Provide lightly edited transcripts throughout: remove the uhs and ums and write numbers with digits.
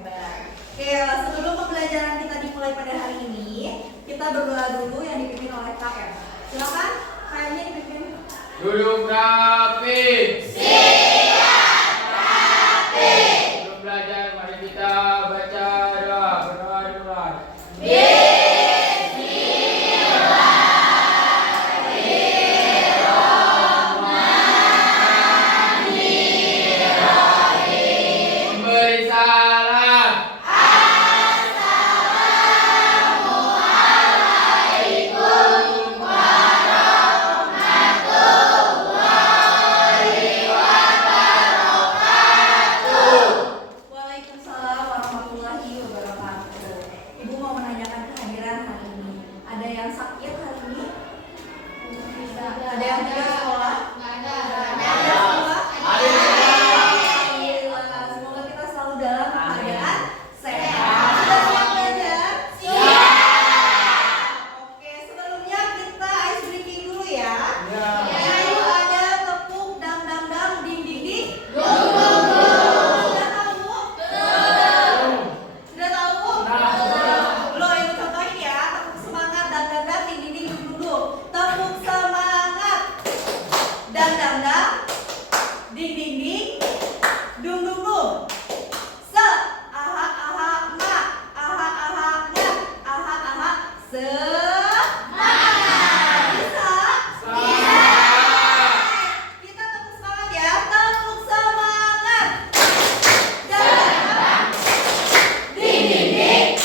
hebat. Oke, sebelum pembelajaran kita dimulai pada hari ini, kita berdoa dulu yang dipimpin oleh KM. Silakan, KM-nya dipimpin. Duduk rapi. Siap rapi. Sebelum belajar, mari kita baca doa. Berdoa dulu. Memberi salam. Waalaikumsalam warahmatullahi wabarakatuh. Ibu mau menanyakan kehadiran hari ini. Ada yang sakit hari ini? Ada yang tidak sekolah? Ada sekolah? Alhamdulillah. Semoga kita selalu dalam keadaan sehat. Sudah siap belajar? Oke, sebelumnya kita ice breaking dulu ya. Ayo ada tepuk dang dang dang ding ding ding. Sudah tahu? Sudah tahu? Belum, ini contohin ya. Tepuk semangat dang dang dang ding ding ding dulu. Tepuk semangat dang dang dang ding ding ding dung dung dung. Se aha aha ma aha aha nga aha aha semangat. Bisa? Kita tepuk semangat ya. Tepuk semangat. Dan ding ding ding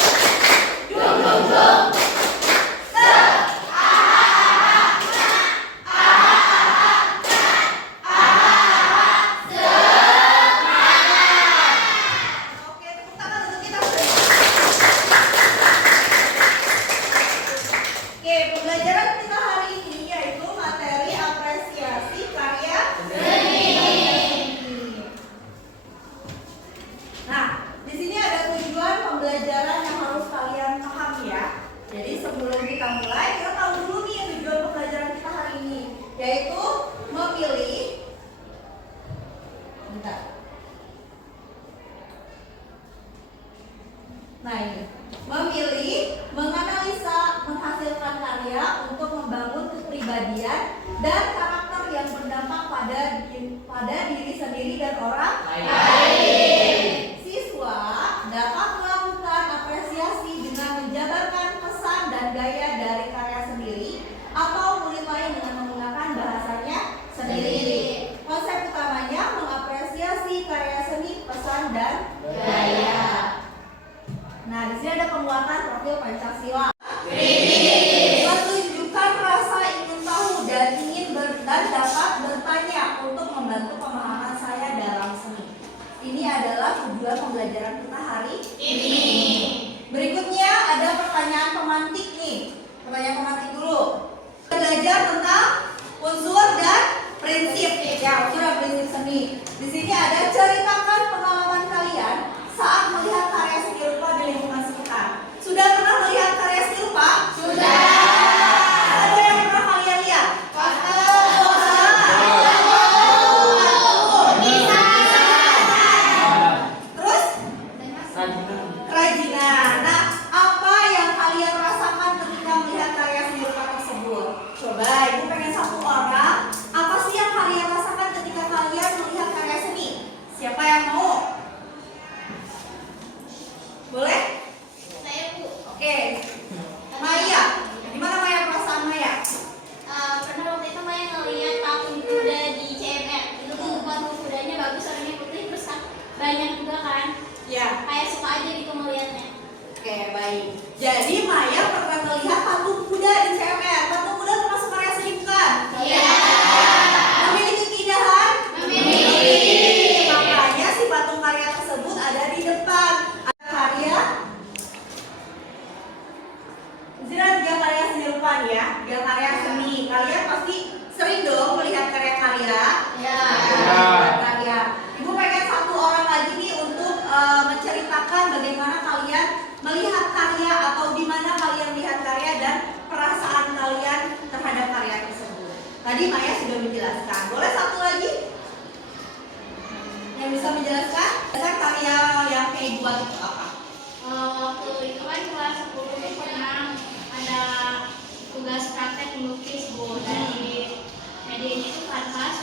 dung dung dung. Se Oke, tepuk tangan untuk kita. Oke, pembelajaran kita hari ini yaitu materi apresiasi karya seni. Nah, di sini ada tujuan pembelajaran yang harus kalian pahami ya. Jadi sebelum kita mulai, kita tahu dulu nih tujuan pembelajaran kita hari ini, yaitu memilih. Bentar. Nah ini, memilih, menganalisa, menghasilkan karya untuk membangun kepribadian dan karakter yang berdampak pada diri sendiri dan orang lain. Siswa dapat melakukan apresiasi dengan menjabarkan pesan dan gaya dari karya sendiri atau murid lain dengan menggunakan bahasanya sendiri. Konsep utamanya mengapresiasi karya seni, pesan dan gaya. Nah, di sini ada penguatan profil Pancasila. Menunjukkan rasa ingin tahu dan dapat bertanya untuk membantu pemahaman saya dalam seni. Ini adalah tujuan pembelajaran kita hari ini. Berikutnya ada pertanyaan pemantik nih. Pertanyaan pemantik dulu. Belajar tentang unsur dan prinsip. Ya, unsur dan prinsip seni. Di sini ada ceritakan pengalaman kalian saat melihat karya seni rupa di lingkungan sekitar. Sudah pernah melihat karya seni rupa? Sudah. Ada yang pernah kalian lihat? Terus? Kerajinan. Nah, apa yang kalian rasakan ketika melihat karya seni rupa tersebut? Coba, ibu pengen satu orang. Apa sih yang kalian rasakan ketika kalian melihat karya seni? Siapa yang mau? Boleh? Saya Bu. Oke. Maya, gimana Maya perasaan Maya? Pernah waktu itu Maya ngeliat patung kuda di CMR. Itu tuh patung kudanya bagus, warnanya putih, terus kan banyak juga kan. Ya. Kayak suka aja gitu ngeliatnya. Oke, baik. Jadi Maya pernah melihat patung kuda di CMR. Patung kuda termasuk karya seni bukan? Iya. Memiliki keindahan? Memiliki. Makanya si patung karya tersebut ada di depan. Ada karya. Di sini ada 3 karya seni rupa nih ya. 3 karya seni. Kalian pasti sering dong melihat karya-karya. Ya. Karya. Ibu pengen satu orang lagi nih untuk menceritakan bagaimana kalian melihat karya atau di mana kalian melihat karya dan perasaan kalian terhadap karya tersebut. Tadi Maya sudah menjelaskan. Boleh satu lagi? Yang bisa menjelaskan? Karya yang kayak buat itu apa? Waktu itu kan kelas 10 pernah ada tugas praktek melukis Bu. Dari medianya itu kanvas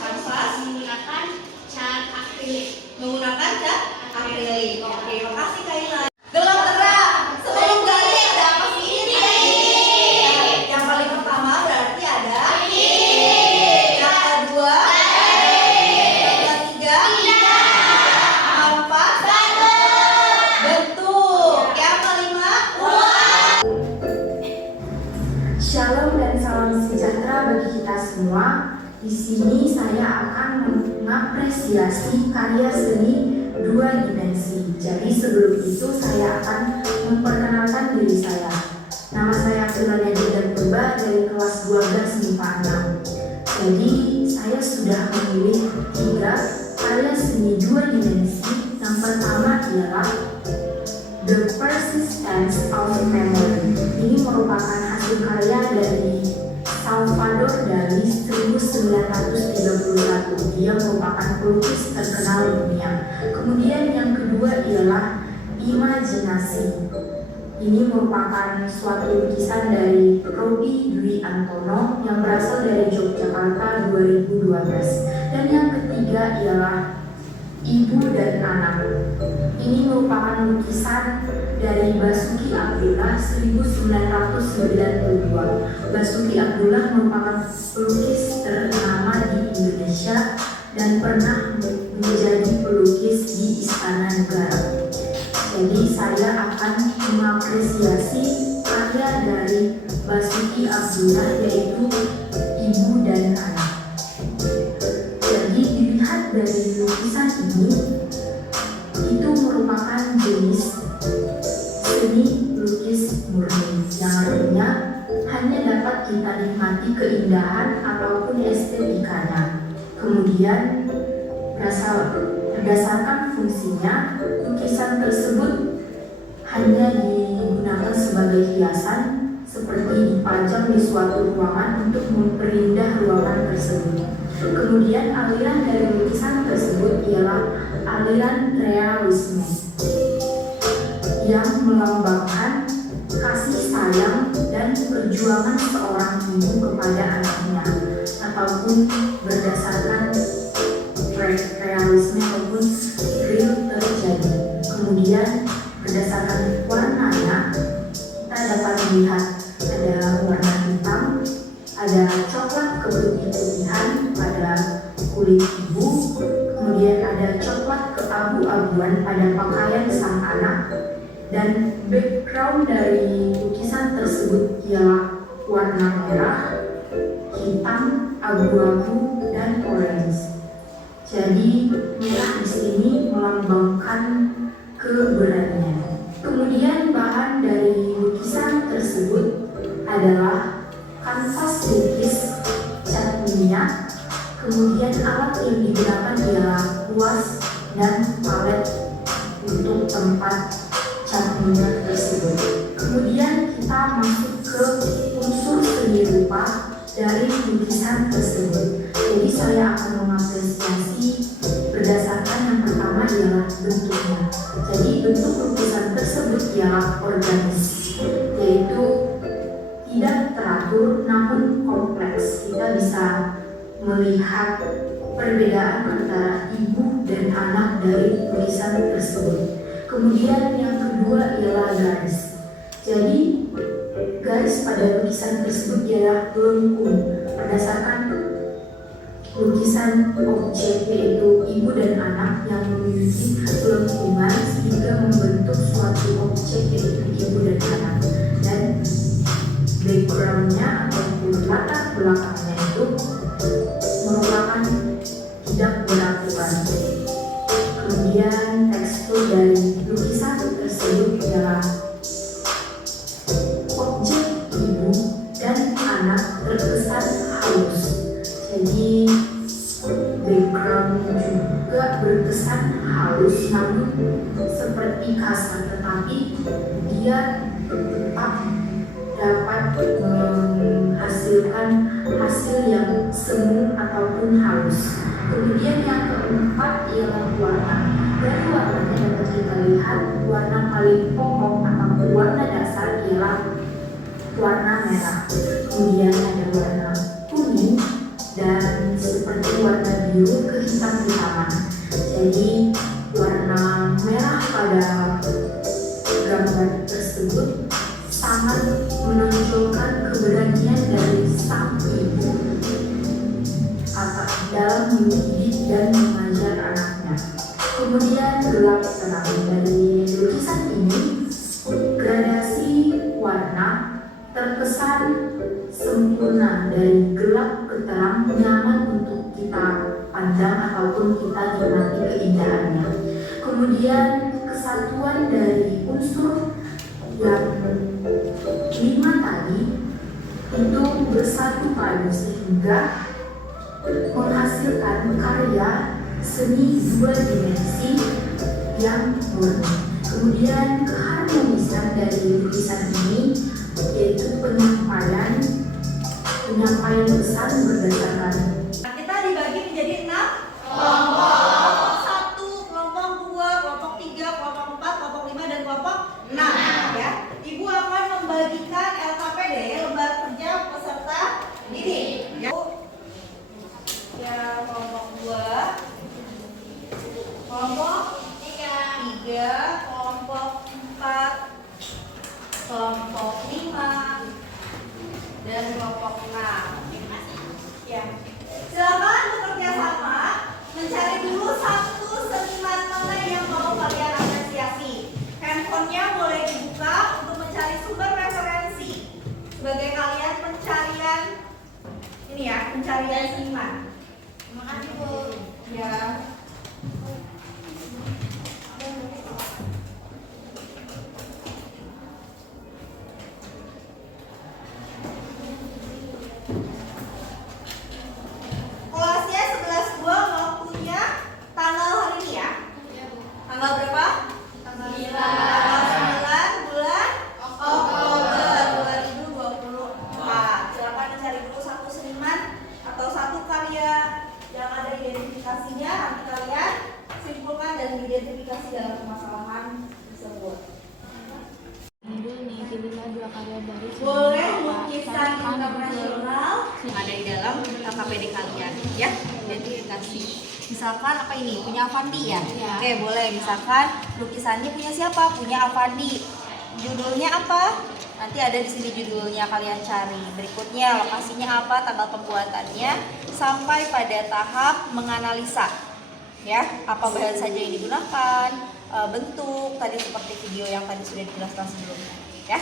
menggunakan cat akrilik. Menggunakan cat akrilik. Oke, makasih Kaila. Gelap terang. Sebelum gali ada apa sih? Yang paling pertama berarti ada yang kedua, yang ketiga, empat, bentuk. Yang kelima, Shalom dan salam sejahtera bagi kita semua. Di sini saya akan mengapresiasi karya seni dua dimensi. Jadi sebelum itu saya akan memperkenalkan diri saya. Nama saya Filalia Dinda Purba dari kelas 12 MIPA 6. Jadi saya sudah memilih 3 karya seni dua dimensi. Yang pertama ialah The Persistence of Memory. Ini merupakan hasil karya dari Salvador Dali 1931. Dia merupakan pelukis terkenal dunia. Kemudian yang kedua ialah Imajinasi. Ini merupakan suatu lukisan dari Robi Dwi Antono yang berasal dari Yogyakarta 2012. Dan yang ketiga ialah Ibu dan Anak. Ini merupakan lukisan dari Basuki Abdullah 1992. Basuki Abdullah merupakan pelukis ternama di Indonesia dan pernah menjadi pelukis di Istana Negara. Jadi saya akan mengapresiasi karya dari Basuki Abdullah yaitu Ibu dan Anak. Jadi dilihat dari lukisan ini, itu merupakan jenis seni lukis murni yang artinya hanya dapat kita nikmati keindahan ataupun estetikanya. Kemudian berdasarkan fungsinya, lukisan tersebut hanya digunakan sebagai hiasan seperti dipajang di suatu ruangan untuk memperindah ruangan tersebut. Kemudian aliran dari lukisan tersebut ialah aliran realisme yang melambangkan kasih sayang dan perjuangan seorang ibu kepada anaknya ataupun berdasarkan realisme ataupun real terjadi. Kemudian berdasarkan warnanya kita dapat melihat ada warna hitam, ada coklat keputih-putihan pada kulit ibu, kemudian ada coklat keabu-abuan pada pakaian sang anak, dan background dari lukisan tersebut ialah warna merah, hitam, abu-abu, dan orange. Jadi merah di sini melambangkan keberanian. Kemudian bahan dari lukisan tersebut adalah kanvas lukis, cat minyak, kemudian alat yang digunakan ialah kuas dan palet untuk tempat cat minyak tersebut. Kemudian kita masuk ke unsur seni rupa dari lukisan tersebut. Jadi saya akan mengapresiasi berdasarkan yang pertama ialah bentuknya. Jadi bentuk lukisan tersebut ialah organis, yaitu tidak teratur namun kompleks. Kita bisa melihat perbedaan antara ibu dan anak dari lukisan tersebut. Kemudian yang kedua ialah garis. Jadi garis pada lukisan tersebut ialah lengkung berdasarkan lukisan objek yaitu ibu dan anak yang memiliki lengkungan sehingga membentuk suatu objek yaitu ibu dan anak, dan backgroundnya ataupun latar belakangnya itu merupakan tidak beraturan. Kemudian tekstur dari lukisan tersebut ialah objek ibu dan anak terkesan halus. Jadi background juga berkesan halus namun seperti kasar, tetapi dia tetap dapat menghasilkan hasil yang semu ataupun halus. Kemudian yang keempat ialah warna. paling pokok atau warna dasar ialah warna merah. Kemudian ada warna kuning dan seperti warna biru kehitam-hitaman. Jadi warna merah pada gambar tersebut sangat menonjolkan keberanian dari sang ibu dalam mendidik dan mengajar anaknya. Kemudian gelap terang. Dari lukisan ini, gradasi warna terkesan sempurna dari gelap ke terang, nyaman untuk kita pandang ataupun kita nikmati keindahannya. Kemudian kesatuan dari unsur yang 5 tadi itu bersatu padu sehingga menghasilkan karya seni 2 dimensi yang murni. Kemudian keharmonisan dari lukisan ini yaitu penyampaian pesan berdasarkan. Nah, kita dibagi menjadi 6 kelompok. Kelompok 1, kelompok 2, kelompok 3, kelompok 4, kelompok 5 dan kelompok 6 ya. Ibu akan membagikan LKPD, lembar kerja peserta didik ya. Ya, kelompok 2, kelompok 3, kelompok 4, kelompok 5 dan kelompok 6. Ya. Silakan bekerja sama mencari dulu satu seniman mana yang mau kalian apresiasi. Handphonenya boleh dibuka untuk mencari sumber referensi sebagai kalian pencarian ini ya, pencarian seniman. Terima kasih Bu. Ya. Kelasnya 11 buah waktunya tanggal hari ini ya. Tanggal berapa? Tanggal 9 bulan Oktober 2024. Silakan mencari dulu satu seniman atau satu karya yang ada identifikasinya. Nanti kalian simpulkan dan identifikasi dalam permasalahan tersebut. Boleh lukisan internasional yang ada di dalam LKPD kalian ya, identifikasi. Misalkan apa ini? Punya Avandi ya? Oke, boleh. Misalkan lukisannya punya siapa? Punya Avandi. Judulnya apa? Nanti ada di sini judulnya, kalian cari. Berikutnya lokasinya apa, tanggal pembuatannya, sampai pada tahap menganalisa. Ya, apa bahan saja yang digunakan, bentuk tadi seperti video yang tadi sudah dijelaskan sebelumnya. Ya.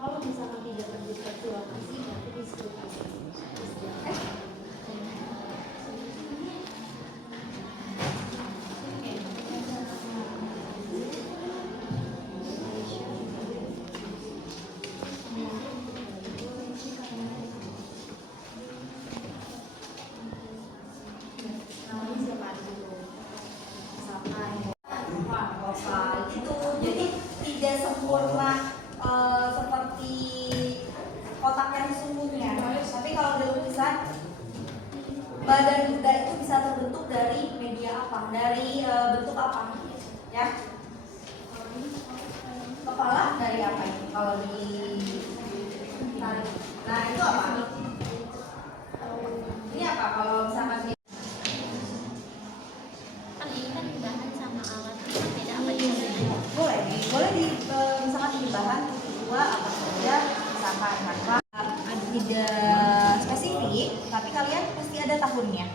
Kalau misalkan tidak terdeteksi lokasi, berarti disebut itu. Jadi tidak sempurna seperti kotak yang sesungguhnya. Tapi kalau di lukisan, badan Buddha itu bisa terbentuk dari media apa? Dari bentuk apa? Ya. Kepala dari apa ini? Kalau di tarik. Nah, itu apa? Ini apa? Kalau misalkan di boleh di misalkan di bahan dua apa saja, misalkan tanpa tidak spesifik, tapi kalian pasti ada tahunnya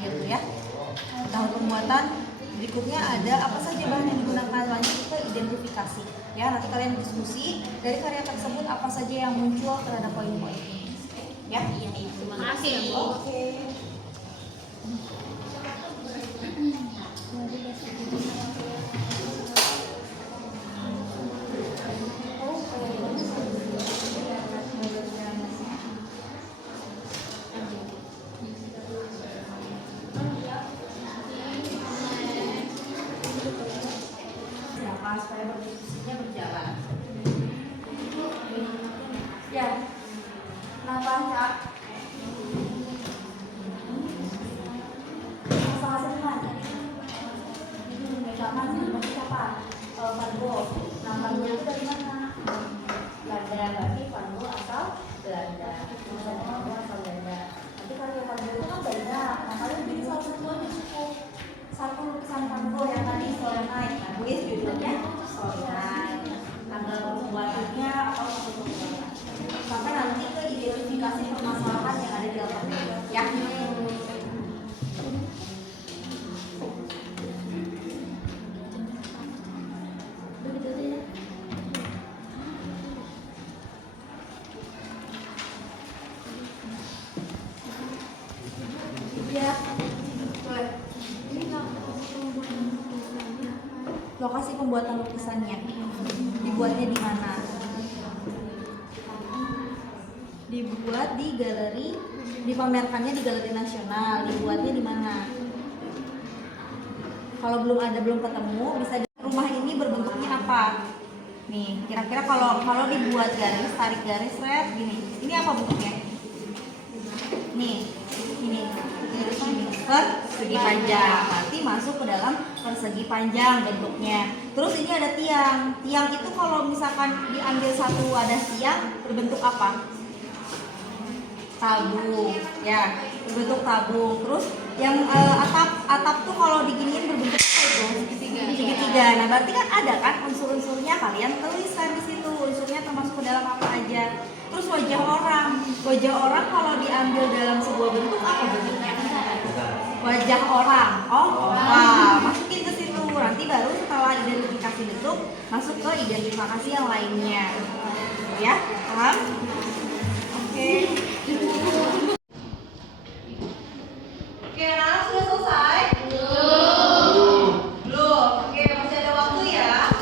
gitu ya. Tahun pembuatan, berikutnya ada apa saja bahan yang digunakan, lanjut ke identifikasi ya. Nanti kalian diskusi dari karya tersebut apa saja yang muncul terhadap poin-poin ini ya. Iya, terima kasih. Oke. lokasi pembuatan lukisannya. Dibuatnya di mana? Dibuat di galeri, dipamerkannya di Galeri Nasional. Dibuatnya di mana? Kalau belum ketemu, bisa rumah ini berbentuknya apa? Nih, kira-kira kalau dibuat garis, tarik garis red gini. Ini apa bentuknya? Nih, ini garis ini persegi panjang. Berarti masuk ke dalam persegi panjang bentuknya. Terus ini ada tiang. Tiang itu kalau misalkan diambil satu wadah tiang berbentuk apa? Tabung, ya, berbentuk tabung. Terus yang atap tuh kalau diginiin berbentuk apa itu? Segitiga. Nah, berarti kan ada kan unsur-unsurnya, kalian tuliskan di situ unsurnya termasuk ke dalam apa aja. Terus wajah orang kalau diambil dalam sebuah bentuk apa bentuknya? Wajah orang. Oh, wah, masukin ke situ. Nanti baru setelah identifikasi bentuk masuk ke identifikasi yang lainnya. Ya, paham? Oke. Oke, anak sudah selesai? Belum. Oke, masih ada waktu ya.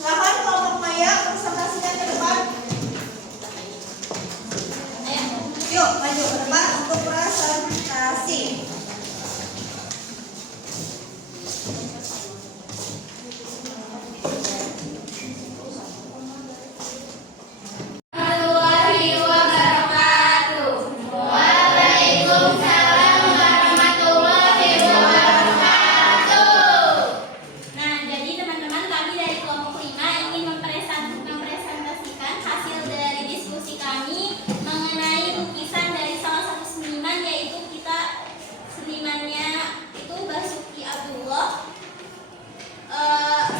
Silahkan kelompok Maya presentasikan ke depan. Yuk, maju ke depan untuk presentasi. Nah, jadi teman-teman, kami dari kelompok 5 ingin mempresentasikan hasil dari diskusi kami mengenai lukisan dari salah satu seniman, yaitu senimannya itu Basuki Abdullah.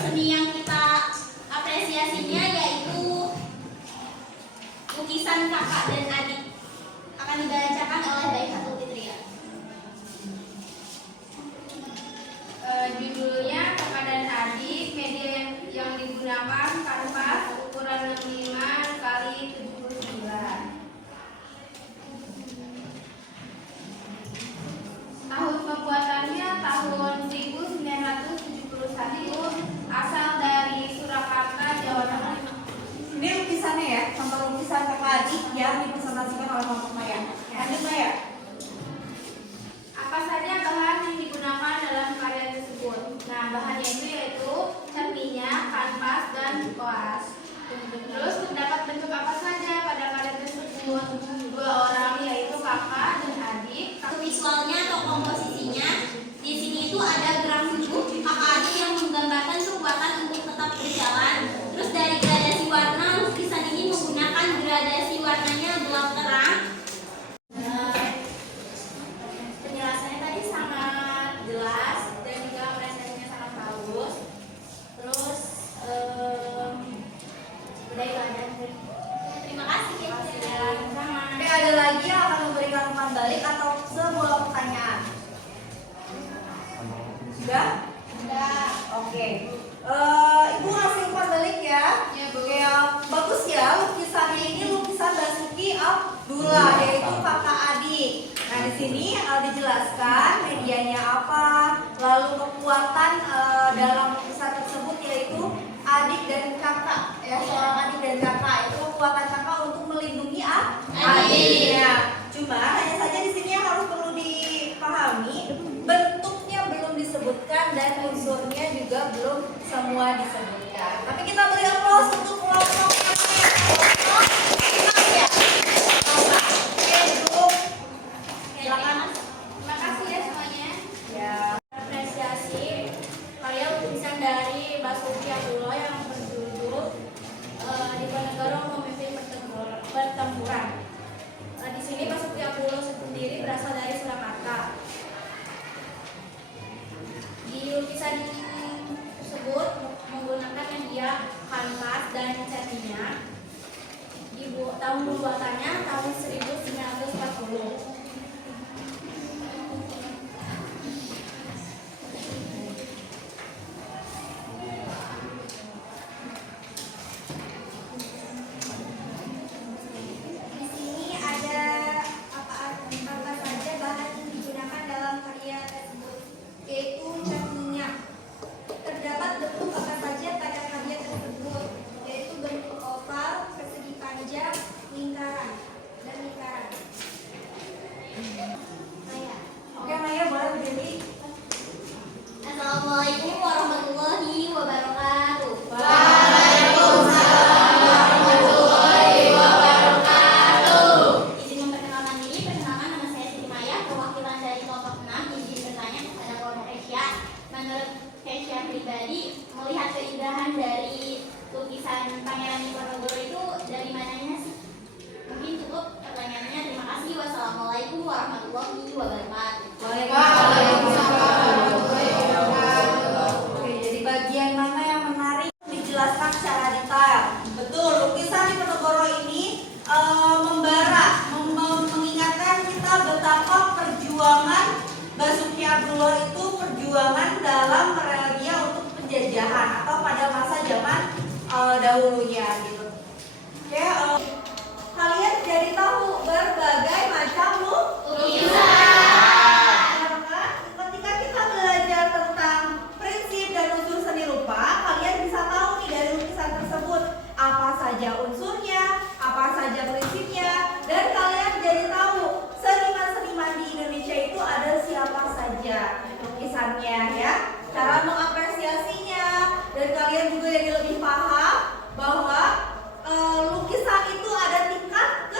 Seni yang kita apresiasinya yaitu lukisan kakak dan adik. Akan dibacakan oleh Baik Hatul Fitria. Judulnya kakak dan adik. Media yang digunakan kanvas ukuran 65 kali 79. Tahun pembuatannya tahun 1971, asal dari Surakarta, Jawa Tengah. Ini lukisannya ya, contoh lukisan kakak adik yang dipresentasikan oleh kelompok Maya. Lanjut Maya. Apa saja bahan yang digunakan dalam karya tersebut? Nah, bahannya itu yaitu cat minyak, kanvas, dan koas. Terus terdapat bentuk apa saja pada karya tersebut? Dua orang, yaitu kakak dan adik. Visualnya atau komposisinya di sini itu ada gerak tubuh kakak adik yang menggambarkan kekuatan untuk tetap berjalan. Terus dari gradasi warna, lukisan ini menggunakan gradasi warnanya gelap terang. Penjelasannya tadi sangat jelas dan juga presentasinya sangat bagus. Terus udah itu aja. Terima kasih ya. Sama. Oke, ada lagi yang akan memberikan umpan balik atau sebuah pertanyaan? Sudah? Sudah. Oke. Ibu ngasih umpan balik ya. Ya, Bu. Oke, bagus ya lukisannya ini lukisan Basuki Abdullah, yaitu kakak adik. Nah, di sini dijelaskan medianya apa, lalu kekuatan dalam lukisan tersebut yaitu adik dan kakak, ya, seorang adik dan kakak. Itu kekuatan kakak untuk melindungi adik. Ya, cuma hanya saja di sini yang harus perlu dipahami, bentuknya belum disebutkan dan unsurnya juga belum semua disebutkan. Tapi kita beri aplaus untuk kelompok ya. Oke, duduk. Silakan. Terima kasih ya semuanya. Ya. Apresiasi karya lukisan dari Basuki Abdullah yang berjudul Diponegoro Memimpin Pertempuran. Di sini Basuki Abdullah sendiri berasal dari Surakarta. Di lukisan tersebut menggunakan media kanvas dan cat minyak. Di tahun pembuatannya tahun 1940. Di sini ada apa saja bahan Pangeran Diponegoro itu dari mananya sih? Mungkin cukup pertanyaannya. Terima kasih. Wassalamualaikum warahmatullahi wabarakatuh. Oke, jadi bagian mana yang menarik dijelaskan secara detail. Betul, lukisan Diponegoro ini mengingatkan kita betapa perjuangan Basuki Abdullah itu perjuangan dalam dia untuk penjajahan atau pada masa zaman dahulunya gitu. Oke, kalian jadi tahu berbagai macam lukisan. Ketika kita belajar tentang prinsip dan unsur seni rupa, kalian bisa tahu nih dari lukisan tersebut apa saja unsurnya, apa saja prinsipnya, dan kalian jadi tahu seniman-seniman di Indonesia itu ada siapa saja lukisannya ya, cara mengapresiasinya, dan kalian juga jadi lebih paham bahwa lukisan itu ada tingkat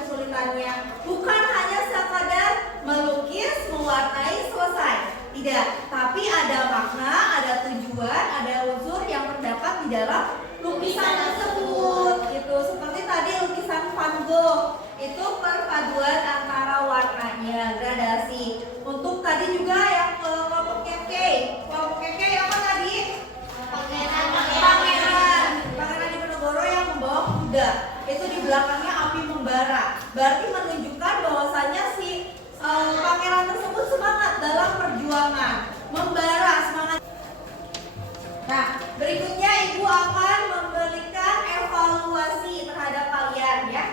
kesulitannya, bukan hanya sekadar melukis, mewarnai, selesai. Tidak, tapi ada makna, ada tujuan, ada unsur yang terdapat di dalam lukisan tersebut. Gitu. Seperti tadi lukisan Van Gogh, itu perpaduan antara warnanya, gradasi. Untuk tadi juga yang kelompok keke apa tadi? Pangeran Diponegoro yang membawa kuda. Itu di belakangnya api membara. Berarti menunjukkan bahwasanya si pangeran tersebut semangat dalam perjuangan, membara semangat. Nah, berikutnya Ibu akan memberikan evaluasi terhadap kalian ya.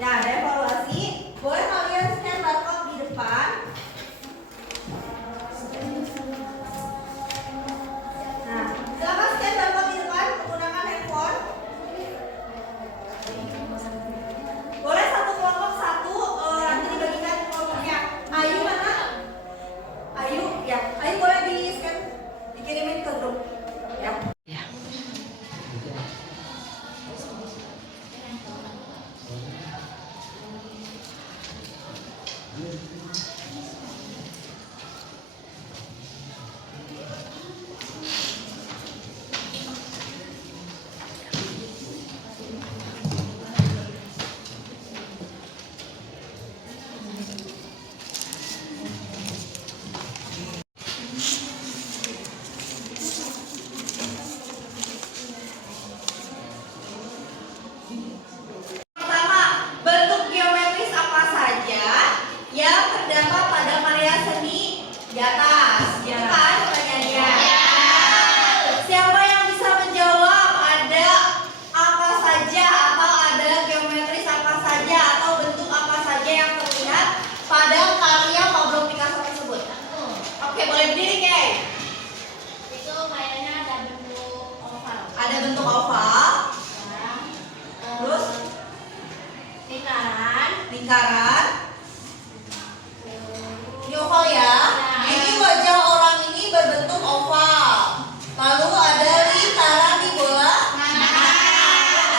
Ya, ada evaluasi. Boleh kalian scan barcode di depan. Nah, silakan scan barcode di depan menggunakan handphone. Boleh satu kelompok satu, nanti dibagikan kelompoknya. Ayu mana? Ayu, ya. Ayu boleh di scan, dikirimin ke grup. Ya. Lingkaran. Ini oval ya. Ini wajah orang ini berbentuk oval. Lalu ada lingkaran di bola.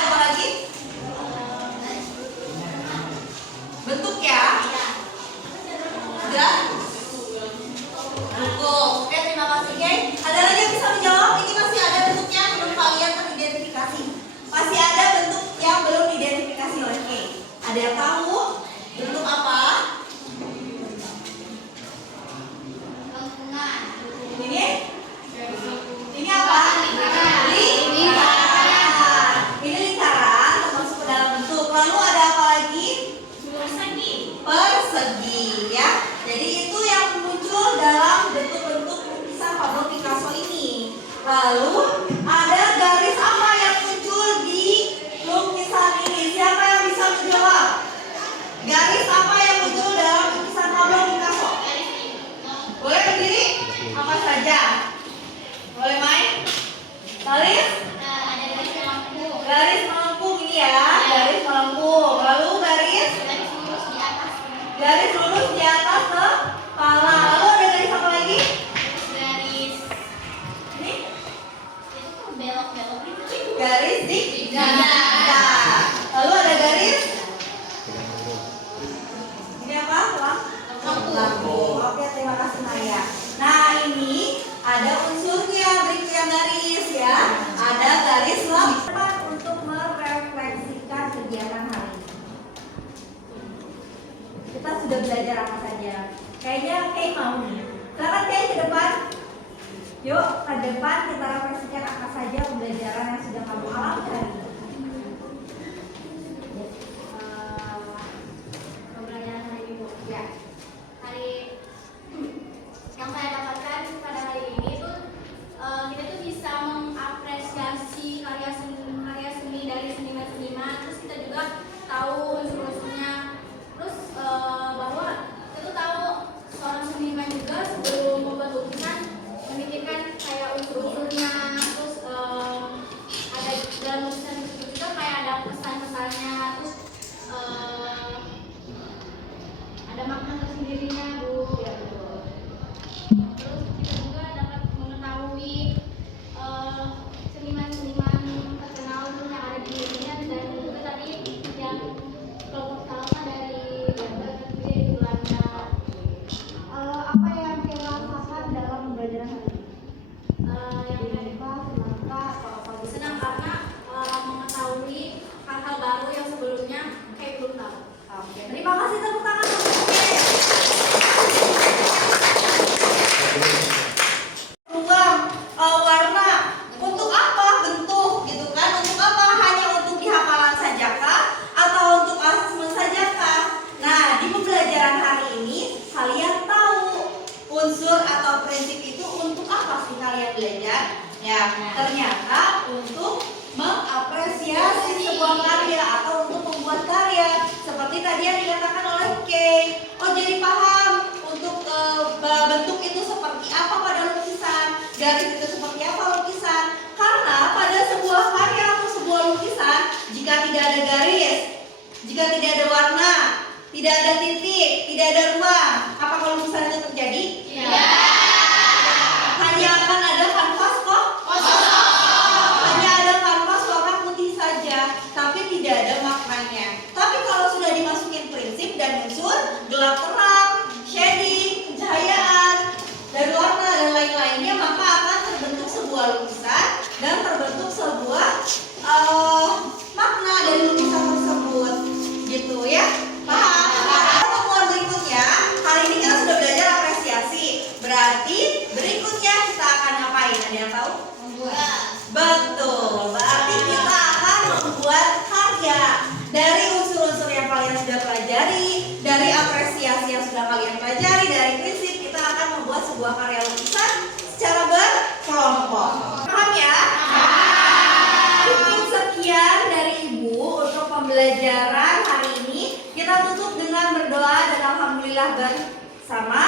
Apa lagi? Bentuk ya. Sudah? Cukup. Oke, terima kasih, Kay. Ada lagi yang bisa menjawab? Ini masih ada bentuknya yang belum kalian teridentifikasi. Masih ada bentuk yang belum diidentifikasi oleh Kay. Ada yang tahu bentuk apa? Ini? Ini apa? Lingkaran. Ini lingkaran termasuk ke dalam bentuk. Lalu ada apa lagi? Persegi ya. Jadi itu yang muncul dalam bentuk-bentuk lukisan Pablo Picasso ini. Lalu ada garis apa yang muncul di lukisan ini? Siapa yang bisa menjawab? Garis apa yang muncul dalam lukisan Pablo Picasso? Boleh berdiri? Apa saja? Boleh main? Garis? Garis melengkung ini ya. Garis melengkung. Lalu garis? Garis lurus di atas kepala. Lalu ada garis apa lagi? Ini? Yuk ke depan kita refleksikan apa saja pembelajaran yang sudah kamu alami hari ini. Pembelajaran hari ini Bu. Ya. Hari yang saya dapatkan pada hari ini tuh kita tuh bisa mengapresiasi karya seni dari seniman-seniman. Terus kita juga tahu unsur-unsurnya. Terus bahwa kita tuh tahu seorang seniman juga sebelum membuat lukisan memikirkan kayak unsur-unsurnya. Terus ada dalam lukisan tersebut juga kayak ada pesan-pesannya. Terus ada makna tersendirinya Bu. Ya betul. Terus kita juga dapat mengetahui seniman-seniman terkenal tuh yang ada di Indonesia dan juga tadi yang kelompok pertama dari Belanda. Apa yang kita rasakan dalam pembelajaran hari ini? Yang kedua senang karena mengetahui hal-hal baru yang sebelumnya kayak belum tahu. Oke, terima kasih tepuk tangan untuk ruang warna untuk apa bentuk gitu kan, untuk apa, hanya untuk di hafalan saja kah atau untuk asesmen saja kah? Nah, di pembelajaran hari ini kalian tahu unsur atau prinsip itu untuk apa sih kalian belajar? Ya, ternyata untuk mengapresiasi sebuah karya atau untuk membuat karya seperti tadi yang dikatakan oleh Kay. Oh, jadi paham untuk bentuk itu seperti apa pada lukisan, garis itu seperti apa lukisan. Karena pada sebuah karya atau sebuah lukisan, jika tidak ada garis, jika tidak ada warna, tidak ada titik, tidak ada ruang, apakah lukisan itu terjadi? Iya. Hanya akan ada kanvas kok. Hanya ada kanvas warna putih saja, tapi tidak ada maknanya. Tapi kalau sudah dimasukin prinsip dan unsur, gelap terang, shading, pencahayaan, dan warna dan lain-lainnya, maka akan terbentuk sebuah lukisan dan terbentuk sebuah makna dari lukisan tersebut. Gitu ya. Paham? Pertemuan berikutnya, kali ini kita sudah belajar apresiasi. Berarti berikutnya kita akan ngapain? Ada yang tahu? Betul, berarti kita akan membuat karya dari unsur-unsur yang kalian sudah pelajari, dari apresiasi yang sudah kalian pelajari, dari prinsip kita akan membuat sebuah karya lukisan secara berkelompok. Paham ya? Cukup sekian dari Ibu untuk pembelajaran hari ini. Kita tutup dengan berdoa dan alhamdulillah bersama.